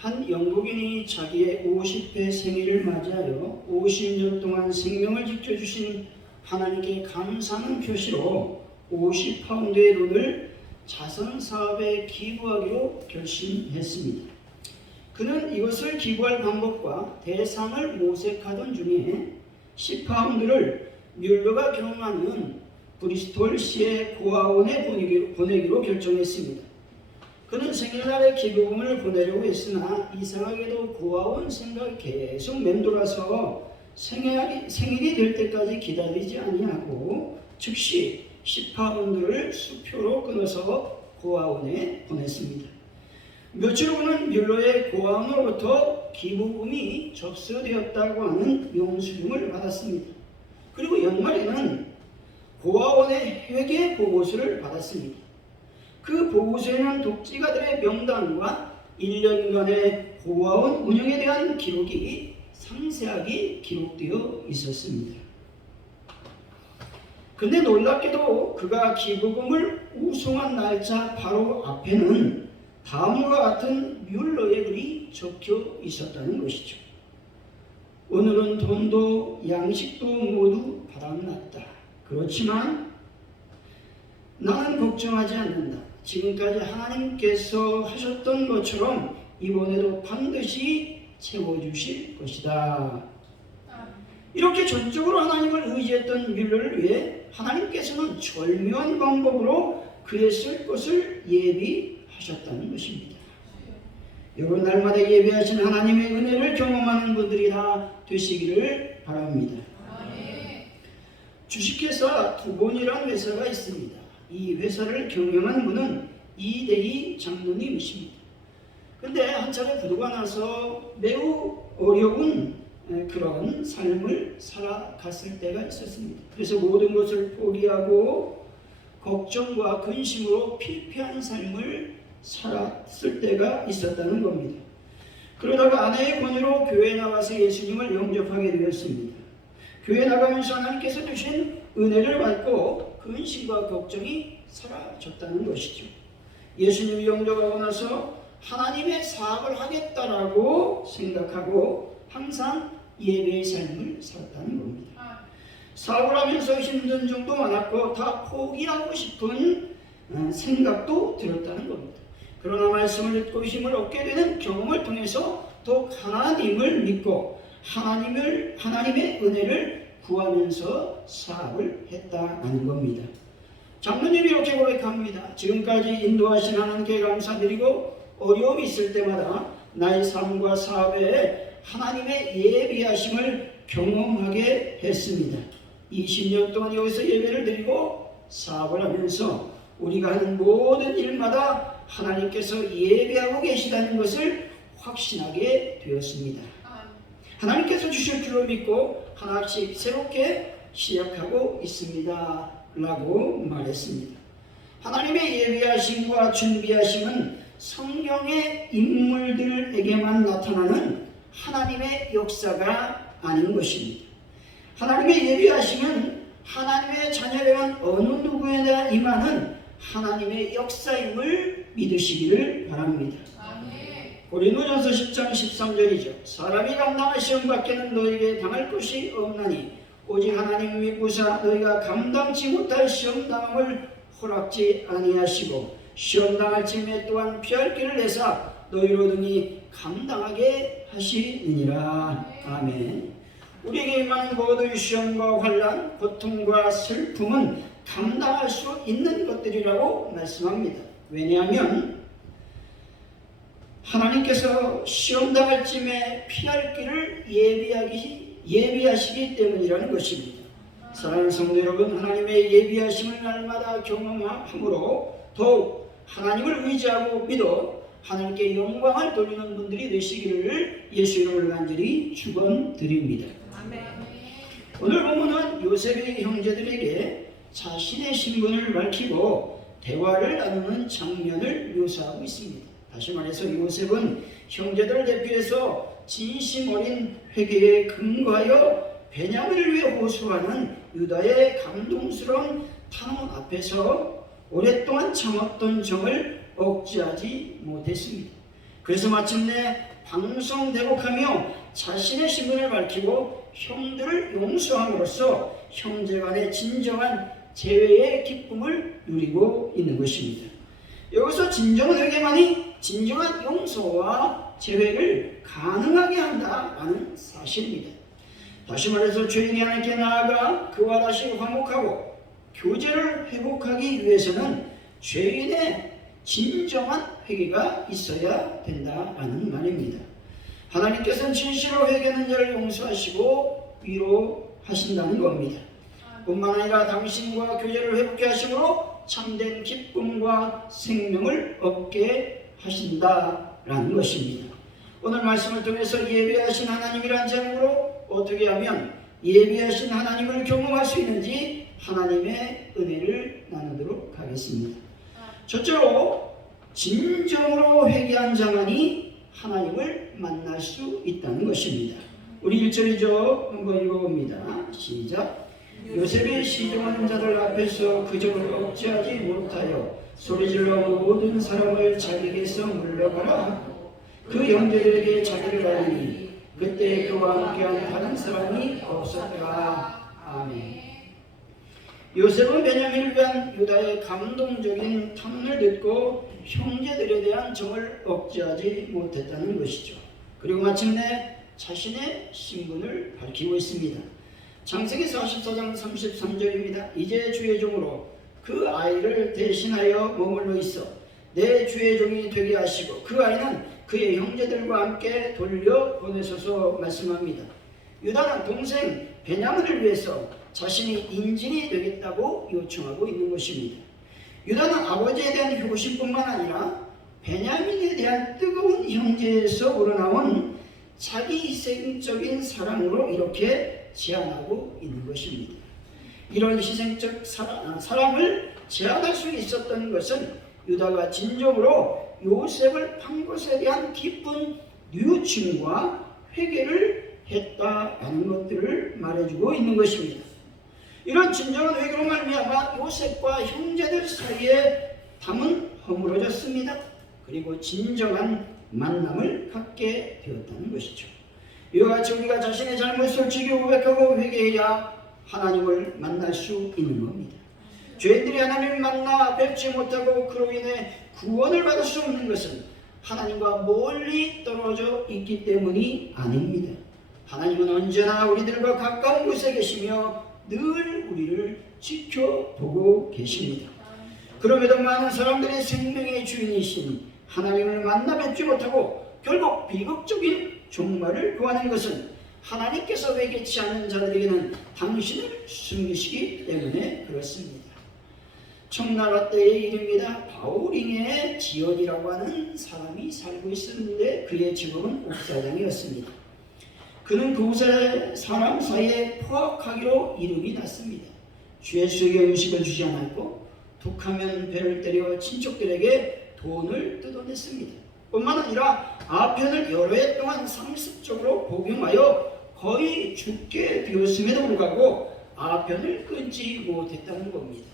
한 영국인이 자기의 50회 생일을 맞이하여 50년 동안 생명을 지켜주신 하나님께 감사하는 표시로 50파운드의 돈을 자선사업에 기부하기로 결심했습니다. 그는 이것을 기부할 방법과 대상을 모색하던 중에 10파운드를 뮬러가 경험하는 브리스톨시의 고아원에 보내기로 결정했습니다. 그는 생일날에 기부금을 보내려고 했으나 이상하게도 고아원 생각이 계속 맴돌아서 생일이 될 때까지 기다리지 아니하고 즉시 10파운드를 수표로 끊어서 고아원에 보냈습니다. 며칠 후는 뮬러의 고아원으로부터 기부금이 접수되었다고 하는 영수증을 받았습니다. 그리고 연말에는 고아원의 회계 보고서를 받았습니다. 그 보고서에는 독지가들의 명단과 1년간의 고아원 운영에 대한 기록이 상세하게 기록되어 있었습니다. 근데 놀랍게도 그가 기부금을 우송한 날짜 바로 앞에는 다음과 같은 뮬러의 글이 적혀 있었다는 것이죠. 오늘은 돈도 양식도 모두 바닥났다. 그렇지만 나는 걱정하지 않는다. 지금까지 하나님께서 하셨던 것처럼 이번에도 반드시 채워주실 것이다. 이렇게 전적으로 하나님을 의지했던 뮬러를 위해 하나님께서는 절묘한 방법으로 그의 쓸 것을 예비하셨다는 것입니다. 여러분, 날마다 예비하신 하나님의 은혜를 경험하는 분들이 다 되시기를 바랍니다. 주식회사 두본이라는 회사가 있습니다. 이 회사를 경영한 분은 이대희 장로님이십니다. 근데 한 차례 부도가 나서 매우 어려운 그런 삶을 살아갔을 때가 있었습니다. 그래서 모든 것을 포기하고 걱정과 근심으로 피폐한 삶을 살았을 때가 있었다는 겁니다. 그러다가 아내의 권유로 교회에 나와서 예수님을 영접하게 되었습니다. 교회에 나가면서 하나님께서 주신 은혜를 받고 근심과 걱정이 사라졌다는 것이죠. 예수님이 영접하고 나서 하나님의 사업을 하겠다라고 생각하고 항상 예배의 삶을 살았다는 겁니다. 사업을 하면서 힘든 점도 많았고 다 포기하고 싶은 생각도 들었다는 겁니다. 그러나 말씀을 듣고 힘을 얻게 되는 경험을 통해서 더욱 하나님을 믿고 하나님의 은혜를 구하면서 사업을 했다는 겁니다. 장로님이 이렇게 고백합니다. 지금까지 인도하신 하나님께 감사드리고 어려움이 있을 때마다 나의 삶과 사업에 하나님의 예비하심을 경험하게 했습니다. 20년 동안 여기서 예배를 드리고 사업을 하면서 우리가 하는 모든 일마다 하나님께서 예배하고 계시다는 것을 확신하게 되었습니다. 하나님께서 주실 줄로 믿고 하나씩 새롭게 시작하고 있습니다 라고 말했습니다. 하나님의 예비하심과 준비하심은 성경의 인물들에게만 나타나는 하나님의 역사가 아닌 것입니다. 하나님의 예비하심은 하나님의 자녀라는 어느 누구에나 임하는 하나님의 역사임을 믿으시기를 바랍니다. 고린도전서 10장 13절이죠. 사람이 감당할 시험 밖에는 너에게 당할 것이 없나니 오직 하나님 믿고사 너희가 감당치 못할 시험 당함을 허락지 아니하시고 시험 당할 즈음에 또한 피할 길을 내사 너희로 등이 감당하게 하시느니라. 아멘. 우리에게 임하는 모든 시험과 환난, 고통과 슬픔은 감당할 수 있는 것들이라고 말씀합니다. 왜냐하면 하나님께서 시험 당할 쯤에 피할 길을 예비하시기 때문이라는 것입니다. 사랑하는 성도 여러분, 하나님의 예비하심을 날마다 경험함으로 더욱 하나님을 의지하고 믿어 하나님께 영광을 돌리는 분들이 되시기를 예수 이름으로 간절히 축원드립니다. 오늘 본문은 요셉의 형제들에게 자신의 신분을 밝히고 대화를 나누는 장면을 묘사하고 있습니다. 다시 말해서 요셉은 형제들을 대표해서 진심 어린 회개에 근거하여 베냐민을 위해 호소하는 유다의 감동스러운 탄원 앞에서 오랫동안 참았던 정을 억제하지 못했습니다. 그래서 마침내 방송대곡하며 자신의 신분을 밝히고 형들을 용서함으로써 형제간의 진정한 재회의 기쁨을 누리고 있는 것입니다. 여기서 진정한 회개만이 진정한 용서와 재회를 가능하게 한다는 사실입니다. 다시 말해서 죄인이 하나님께 나아가 그와 다시 화목하고 교제를 회복하기 위해서는 죄인의 진정한 회개가 있어야 된다는 말입니다. 하나님께서는 진실로 회개하는 자를 용서하시고 위로하신다는 겁니다. 뿐만 아니라 당신과 교제를 회복케 하심으로 참된 기쁨과 생명을 얻게 하신다라는 것입니다. 오늘 말씀을 통해서 예비하신 하나님이란 제목으로 어떻게 하면 예비하신 하나님을 경험할 수 있는지 하나님의 은혜를 나누도록 하겠습니다. 첫째로 진정으로 회개한 자만이 하나님을 만날 수 있다는 것입니다. 우리 1절이죠. 한번 읽어봅니다. 시작. 요셉이 시종하는 자들 앞에서 그 점을 억제하지 못하여 소리질러 모든 사람을 자기에게서 물러가라 하고 그 형제들에게 자기를 알리니 그때 그와 함께한 다른 사람이 없었더라. 아멘. 요셉은 베냐민을 위한 유다의 감동적인 탐문을 듣고 형제들에 대한 정을 억제하지 못했다는 것이죠. 그리고 마침내 자신의 신분을 밝히고 있습니다. 창세기 44장 33절입니다. 이제 주의 종으로 그 아이를 대신하여 머물러 있어 내 주의 종이 되게 하시고 그 아이는 그의 형제들과 함께 돌려보내소서 말씀합니다. 유다는 동생 베냐민을 위해서 자신이 인질이 되겠다고 요청하고 있는 것입니다. 유다는 아버지에 대한 효심뿐만 아니라 베냐민에 대한 뜨거운 형제에서 우러나온 자기 희생적인 사랑으로 이렇게 제안하고 있는 것입니다. 이런 희생적 사랑을 제안할 수 있었던 것은 유다가 진정으로 요셉을 판 것에 대한 깊은 뉘우침과 회개를 했다라는 것들을 말해주고 있는 것입니다. 이런 진정한 회개로 말미암아 요셉과 형제들 사이에 담은 허물어졌습니다. 그리고 진정한 만남을 갖게 되었다는 것이죠. 이와 같이 우리가 자신의 잘못을 솔직히 고백하고 회개해야 하나님을 만날 수 있는 겁니다. 죄인들이 하나님을 만나 뵙지 못하고 그로 인해 구원을 받을 수 없는 것은 하나님과 멀리 떨어져 있기 때문이 아닙니다. 하나님은 언제나 우리들과 가까운 곳에 계시며 늘 우리를 지켜보고 계십니다. 그럼에도 많은 사람들의 생명의 주인이신 하나님을 만나 뵙지 못하고 결국 비극적인 종말을 구하는 것은 하나님께서 회개치 않는 자들에게는 당신을 숨기시기 때문에 그렇습니다. 청나라 때의 일입니다. 바오링의 지연이라고 하는 사람이 살고 있었는데 그의 직업은 옥사장이었습니다. 그는 그곳의 사람 사이에 포악하기로 이름이 났습니다. 죄수에게 음식을 주지 않았고 툭하면 배를 때려 친척들에게 돈을 뜯어냈습니다. 뿐만 아니라 아편을 여러 해 동안 상습적으로 복용하여 거의 죽게 되었음에도 불구하고 아편을 끊지 못했다는 겁니다.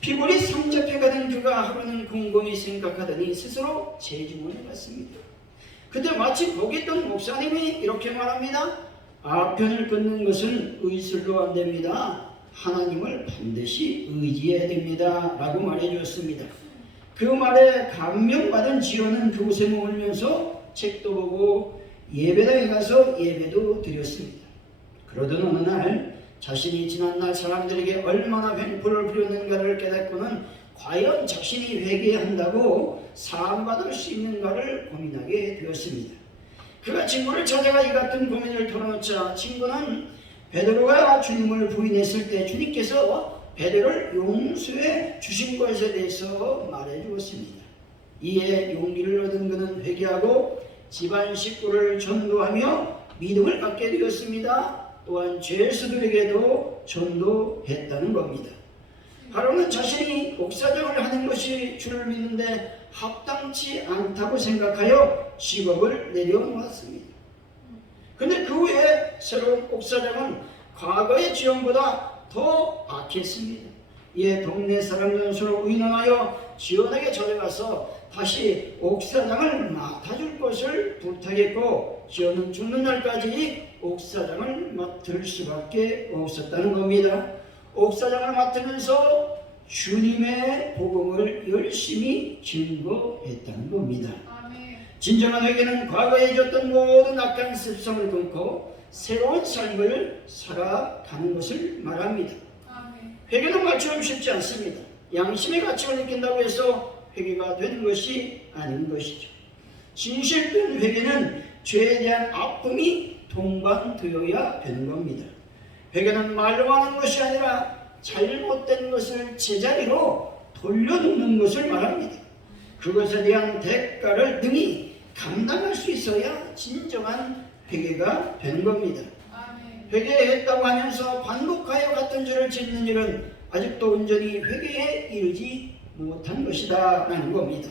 피골이 상접해가 된 그가 하루는 곰곰이 생각하더니 스스로 재증언을 받습니다. 그때 마치 거기 있던 목사님이 이렇게 말합니다. 아편을 끊는 것은 의술로 안 됩니다. 하나님을 반드시 의지해야 됩니다. 라고 말해 주었습니다. 그 말에 감명받은 지연은 그곳에 머물면서 책도 보고 예배당에 가서 예배도 드렸습니다. 그러던 어느 날 자신이 지난날 사람들에게 얼마나 횡포를 부렸는가를 깨닫고는 과연 자신이 회개한다고 사함받을 수 있는가를 고민하게 되었습니다. 그가 친구를 찾아가 이 같은 고민을 털어놓자 친구는 베드로가 주님을 부인했을 때 주님께서 베드로를 용서해 주신 것에 대해서 말해 주었습니다. 이에 용기를 얻은 그는 회개하고 집안 식구를 전도하며 믿음을 갖게 되었습니다. 또한 죄수들에게도 전도했다는 겁니다. 바로는 자신이 옥사장을 하는 것이 주를 믿는데 합당치 않다고 생각하여 직업을 내려놓았습니다. 그런데 그 후에 새로운 옥사장은 과거의 지원보다 더 악했습니다. 이에 동네 사람들은 서로 의논하여 지원에게 전해가서 다시 옥사장을 맡아줄 것을 부탁했고 저는 죽는 날까지 옥사장을 맡을 수밖에 없었다는 겁니다. 옥사장을 맡으면서 주님의 복음을 열심히 증거했다는 겁니다. 진정한 회개는 과거에 졌던 모든 악한 습성을 끊고 새로운 삶을 살아가는 것을 말합니다. 회개는 말처럼 쉽지 않습니다. 양심의 가치를 느낀다고 해서 회개가 되는 것이 아닌 것이죠. 진실된 회개는 죄에 대한 아픔이 동반되어야 되는 겁니다. 회개는 말로 하는 것이 아니라 잘못된 것을 제자리로 돌려놓는 것을 말합니다. 그것에 대한 대가를 능히 감당할 수 있어야 진정한 회개가 되는 겁니다. 회개했다고 하면서 반복하여 같은 죄를 짓는 일은 아직도 온전히 회개에 이르지 못한 것이다 라는 겁니다.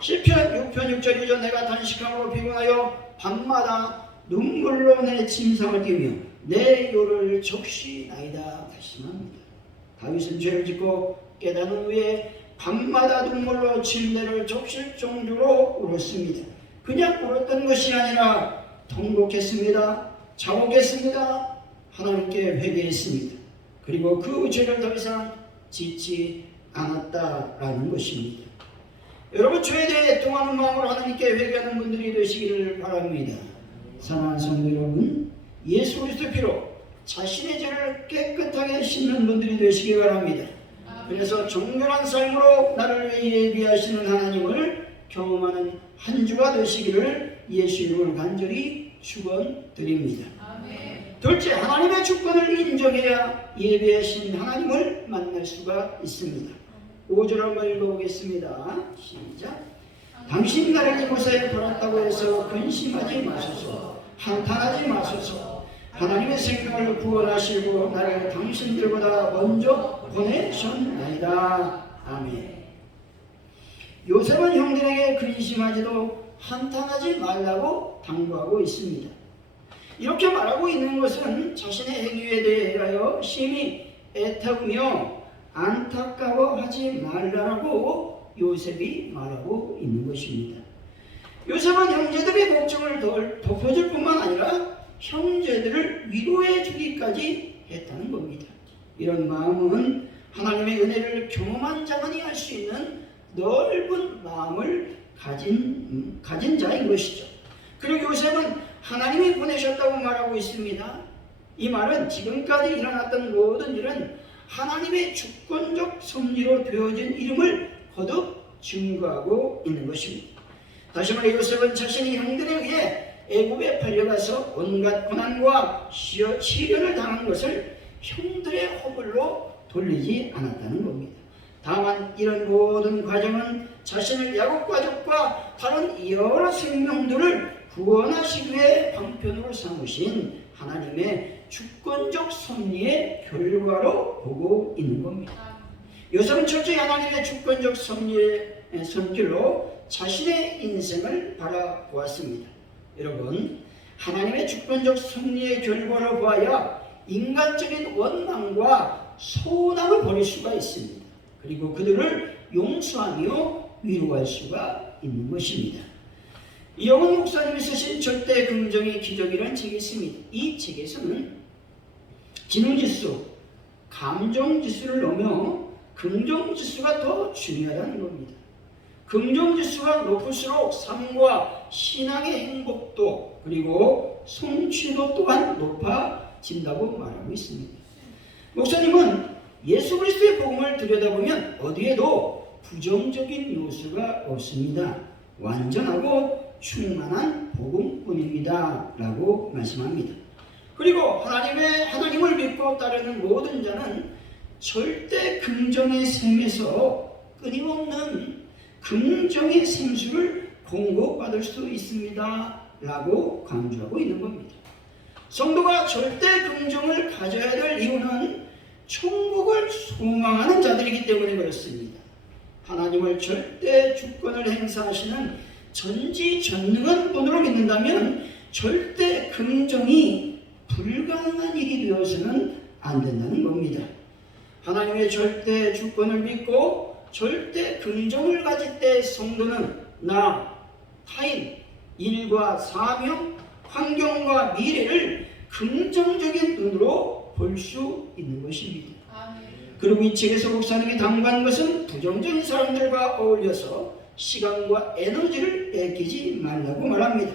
시편 6편 6절이죠. 내가 단식함으로 피곤하여 밤마다 눈물로 내 침상을 띄며 내 요를 적시나이다 말씀합니다. 다윗은 죄를 짓고 깨닫는 후에 밤마다 눈물로 침대를 적실 정도로 울었습니다. 그냥 울었던 것이 아니라 통곡했습니다. 자복했습니다. 하나님께 회개했습니다. 그리고 그 죄를 더 이상 짓지 않았다라는 것입니다. 여러분, 죄에 대해 애통하는 마음으로 하나님께 회개하는 분들이 되시기를 바랍니다. 사랑하는 성도 여러분, 예수 그리스도의 피로 자신의 죄를 깨끗하게 씻는 분들이 되시기 바랍니다. 그래서 정결한 삶으로 나를 위해 예비하시는 하나님을 경험하는 한 주가 되시기를 예수 이름으로 간절히 축원드립니다. 둘째, 하나님의 주권을 인정해야 예비하신 하나님을 만날 수가 있습니다. 5절 한번 읽어보겠습니다. 시작. 당신 나를 이곳에 보냈다고 해서 근심하지 마소서, 한탄하지 마소서. 하나님의 생명을 구원하시고 나를 당신들보다 먼저 보내셨나이다. 아멘. 요셉은 형들에게 근심하지도 한탄하지 말라고 당부하고 있습니다. 이렇게 말하고 있는 것은 자신의 행위에 대하여 심히 애타우며 안타까워하지 말라고 요셉이 말하고 있는 것입니다. 요셉은 형제들의 걱정을 덮어줄 뿐만 아니라 형제들을 위로해 주기까지 했다는 겁니다. 이런 마음은 하나님의 은혜를 경험한 자만이 할 수 있는 넓은 마음을 가진 자인 것이죠. 그리고 요셉은 하나님이 보내셨다고 말하고 있습니다. 이 말은 지금까지 일어났던 모든 일은 하나님의 주권적 섭리로 되어진 이름을 거듭 증거하고 있는 것입니다. 다시 말해 요셉은 자신이 형들에 의해 애굽에 팔려가서 온갖 고난과 시련을 당한 것을 형들의 허물로 돌리지 않았다는 겁니다. 다만 이런 모든 과정은 자신을 야곱 가족과 다른 여러 생명들을 구원하시기 위해 방편으로 삼으신 하나님의 주권적 섭리의 결과로 보고 있는 겁니다. 요셉은 철저히 하나님의 주권적 섭리의 손길로 자신의 인생을 바라보았습니다. 여러분, 하나님의 주권적 섭리의 결과로 보아야 인간적인 원망과 소원함을 버릴 수가 있습니다. 그리고 그들을 용서하며 위로할 수가 있는 것입니다. 이영훈 목사님이 쓰신 절대 긍정의 기적이라는 책이 있습니다. 이 책에서는 지능지수, 감정지수를 넘어 긍정지수가 더 중요하다는 겁니다. 긍정지수가 높을수록 삶과 신앙의 행복도 그리고 성취도 또한 높아진다고 말하고 있습니다. 목사님은 예수 그리스도의 복음을 들여다보면 어디에도 부정적인 요소가 없습니다. 완전하고 충만한 복음뿐입니다 라고 말씀합니다. 그리고 하나님을 믿고 따르는 모든 자는 절대 긍정의 셈에서 끊임없는 긍정의 생수를 공급받을 수 있습니다 라고 강조하고 있는 겁니다. 성도가 절대 긍정을 가져야 될 이유는 천국을 소망하는 자들이기 때문에 그렇습니다. 하나님을 절대 주권을 행사하시는 전지전능한 분으로 믿는다면 절대 긍정이 불가능한 일이 되어서는 안 된다는 겁니다. 하나님의 절대 주권을 믿고 절대 긍정을 가질 때 성도는 나, 타인, 일과 사명, 환경과 미래를 긍정적인 눈으로 볼 수 있는 것입니다. 그리고 이 책에서 목사님이 당부한 것은 부정적인 사람들과 어울려서 시간과 에너지를 뺏기지 말라고 말합니다.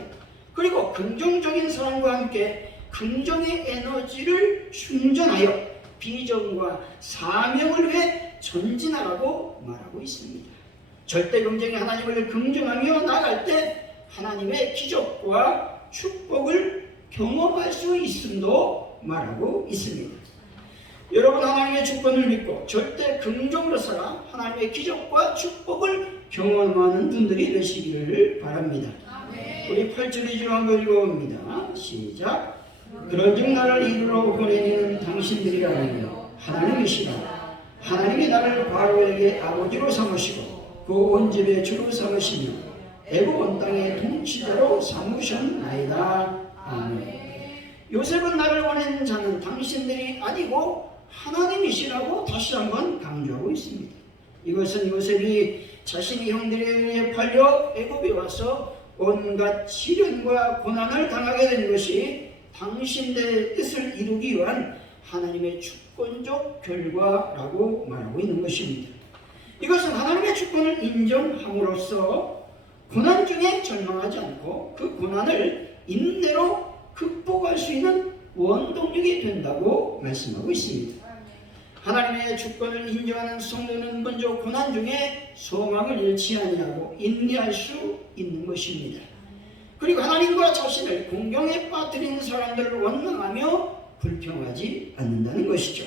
그리고 긍정적인 사람과 함께 긍정의 에너지를 충전하여 비전과 사명을 위해 전진하라고 말하고 있습니다. 절대 긍정이 하나님을 긍정하며 나갈 때 하나님의 기적과 축복을 경험할 수 있음도 말하고 있습니다. 여러분, 하나님의 주권을 믿고 절대 긍정으로 살아 하나님의 기적과 축복을 경험하는 분들이 되시기를 바랍니다. 우리 8절 2절 한번 읽어봅니다. 시작. 그런즉 나를 이루러 보내는 당신들이라 하며 하나님이시라. 하나님이 나를 바로에게 아버지로 삼으시고 그 온 집의 주로 삼으시며 애굽 온 땅의 통치자로 삼으셨나이다. 아멘. 요셉은 나를 보낸 자는 당신들이 아니고 하나님이시라고 다시 한번 강조하고 있습니다. 이것은 요셉이 자신의 형들에 의해 팔려 애굽에 와서 온갖 시련과 고난을 당하게 된 것이 당신들의 뜻을 이루기 위한 하나님의 주권적 결과라고 말하고 있는 것입니다. 이것은 하나님의 주권을 인정함으로써 고난 중에 절망하지 않고 그 고난을 인내로 극복할 수 있는 원동력이 된다고 말씀하고 있습니다. 하나님의 주권을 인정하는 성도는 먼저 고난 중에 소망을 잃지 아니하고 인내할 수 있는 것입니다. 그리고 하나님과 자신을 공경에 빠뜨리는 사람들을 원망하며 불평하지 않는다는 것이죠.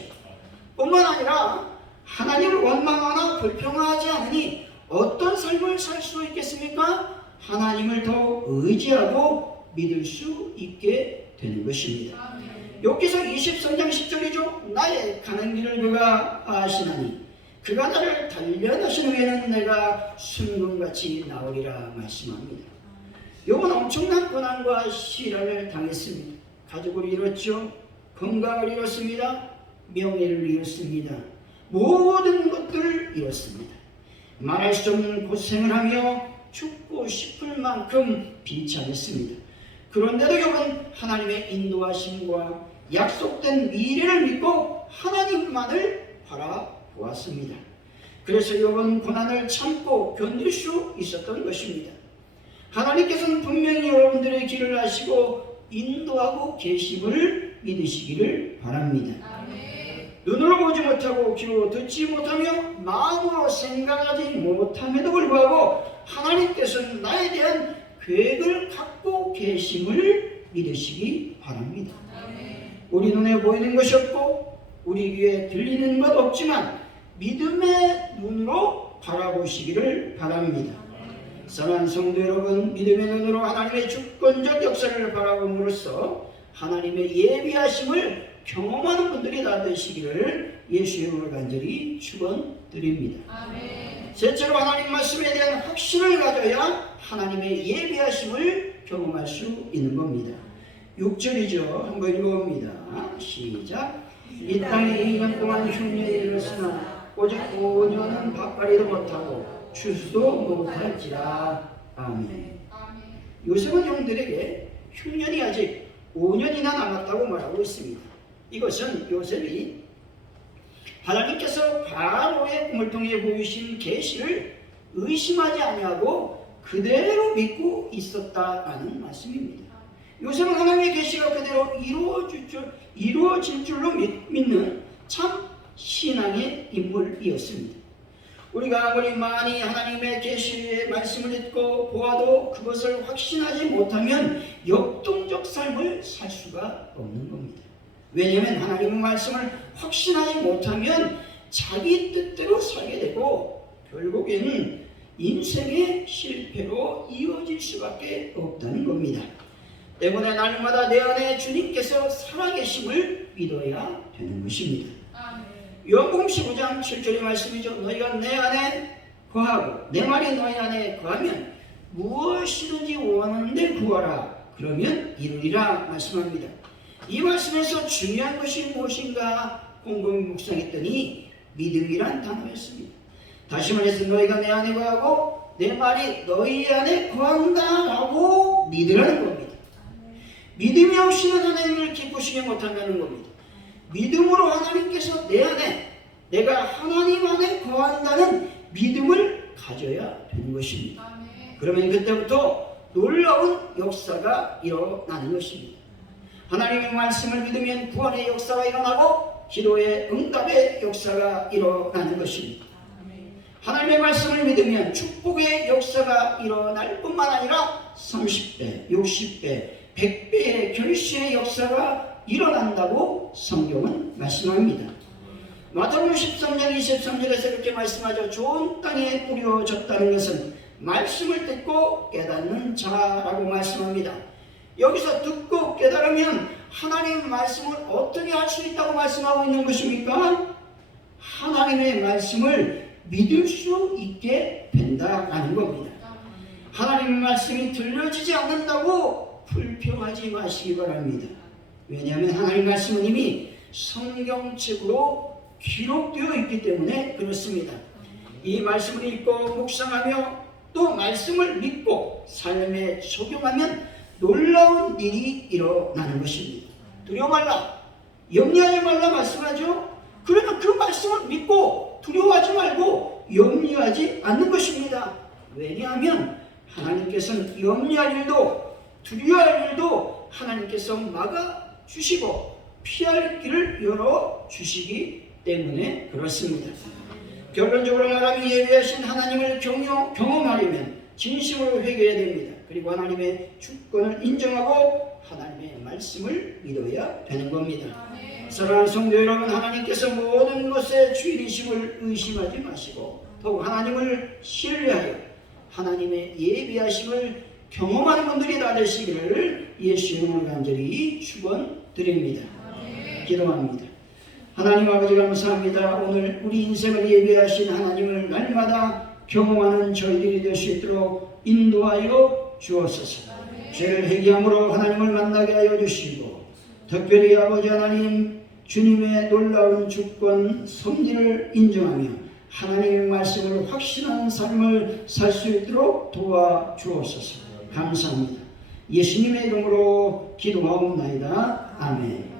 뿐만 아니라 하나님을 원망하거나 불평하지 않으니 어떤 삶을 살 수 있겠습니까? 하나님을 더 의지하고 믿을 수 있게 되는 것입니다. 욥기서 23장 10절이죠. 나의 가는 길을 그가 아시나니 그가 나를 단련하신 후에는 내가 순금같이 나오리라 말씀합니다. 욥은 엄청난 고난과 시련을 당했습니다. 가족을 잃었죠. 건강을 잃었습니다. 명예를 잃었습니다. 모든 것들을 잃었습니다. 말할 수 없는 고생을 하며 죽고 싶을 만큼 비참했습니다. 그런데도 욥은 하나님의 인도하심과 약속된 미래를 믿고 하나님만을 바라보았습니다. 그래서 욥은 고난을 참고 견딜 수 있었던 것입니다. 하나님께서는 분명히 여러분들의 길을 아시고 인도하고 계심을 믿으시기를 바랍니다. 눈으로 보지 못하고 귀로 듣지 못하며 마음으로 생각하지 못함에도 불구하고 하나님께서는 나에 대한 계획을 갖고 계심을 믿으시기 바랍니다. 우리 눈에 보이는 것이 없고 우리 귀에 들리는 것 없지만 믿음의 눈으로 바라보시기를 바랍니다. 사랑하는 성도 여러분, 믿음의 눈으로 하나님의 주권적 역사를 바라봄으로써 하나님의 예비하심을 경험하는 분들이 다 되시기를 예수의 이름으로 간절히 축원드립니다. 셋째로 하나님 말씀에 대한 확신을 가져야 하나님의 예비하심을 경험할 수 있는 겁니다. 6절이죠. 한번 읽어봅니다. 시작. 이 땅에 2년 동안 흉년이 일었으나 오직 5년은 밥벌이도 못하고 추수도 못할지라. 아멘. 요셉은 형들에게 흉년이 아직 5년이나 남았다고 말하고 있습니다. 이것은 요셉이 하나님께서 바로의 꿈을 통해 보이신 계시를 의심하지 아니하고 그대로 믿고 있었다라는 말씀입니다. 요셉은 하나님의 계시가 그대로 이루어질 줄로 믿는 참 신앙의 인물이었습니다. 우리가 아무리 많이 하나님의 계시의 말씀을 듣고 보아도 그것을 확신하지 못하면 역동적 삶을 살 수가 없는 겁니다. 왜냐하면 하나님의 말씀을 확신하지 못하면 자기 뜻대로 살게 되고 결국에는 인생의 실패로 이어질 수밖에 없다는 겁니다. 때문에 날마다 내 안에 주님께서 살아계심을 믿어야 되는 것입니다. 요한복음 15장 7절의 말씀이죠. 너희가 내 안에 거하고 내 말이 너희 안에 거하면 무엇이든지 원하는데 구하라. 그러면 이루리라 말씀합니다. 이 말씀에서 중요한 것이 무엇인가 곰곰이 묵상했더니 믿음이란 단어였습니다. 다시 말해서 너희가 내 안에 거하고 내 말이 너희 안에 거한다라고 믿으라는 겁니다. 믿음이 없이는 하나님을 기쁘시게 못한다는 겁니다. 믿음으로 하나님께서 내 안에, 내가 하나님 안에 거한다는 믿음을 가져야 되는 것입니다. 그러면 그때부터 놀라운 역사가 일어나는 것입니다. 하나님의 말씀을 믿으면 구원의 역사가 일어나고 기도의 응답의 역사가 일어나는 것입니다. 하나님의 말씀을 믿으면 축복의 역사가 일어날 뿐만 아니라 30배, 60배, 100배의 결실의 역사가 일어난다고 성경은 말씀합니다. 마태복음 13장 23절에서 이렇게 말씀하죠. 좋은 땅에 뿌려졌다는 것은 말씀을 듣고 깨닫는 자라고 말씀합니다. 여기서 듣고 깨달으면 하나님의 말씀을 어떻게 할 수 있다고 말씀하고 있는 것입니까? 하나님의 말씀을 믿을 수 있게 된다라는 겁니다. 하나님의 말씀이 들려지지 않는다고 불평하지 마시기 바랍니다. 왜냐하면 하나님의 말씀은 이미 성경책으로 기록되어 있기 때문에 그렇습니다. 이 말씀을 읽고 묵상하며 또 말씀을 믿고 삶에 적용하면 놀라운 일이 일어나는 것입니다. 두려워 말라, 염려하지 말라 말씀하죠. 그러면 그 말씀을 믿고 두려워하지 말고 염려하지 않는 것입니다. 왜냐하면 하나님께서는 염려할 일도 두려워할 일도 하나님께서 막아주시고 피할 길을 열어주시기 때문에 그렇습니다. 결론적으로 말하면 예비하신 하나님을 경험하려면 진심으로 회개해야 됩니다. 그리고 하나님의 주권을 인정하고 하나님의 말씀을 믿어야 되는 겁니다. 사랑하는 성도 여러분, 하나님께서 모든 것의 주인이심을 의심하지 마시고 더욱 하나님을 신뢰하여 하나님의 예비하심을 경험하는 분들이 다 되시기를 예수 이름으로 간절히 축원드립니다. 기도합니다. 하나님 아버지 감사합니다. 오늘 우리 인생을 예비하신 하나님을 날마다 경험하는 저희들이 될 수 있도록 인도하여 주옵소서. 죄를 회개함으로 하나님을 만나게 하여 주시고 특별히 아버지 하나님 주님의 놀라운 주권 섭리를 인정하며 하나님의 말씀을 확신하는 삶을 살 수 있도록 도와주옵소서. 감사합니다. 예수님의 이름으로 기도하옵나이다. 아멘.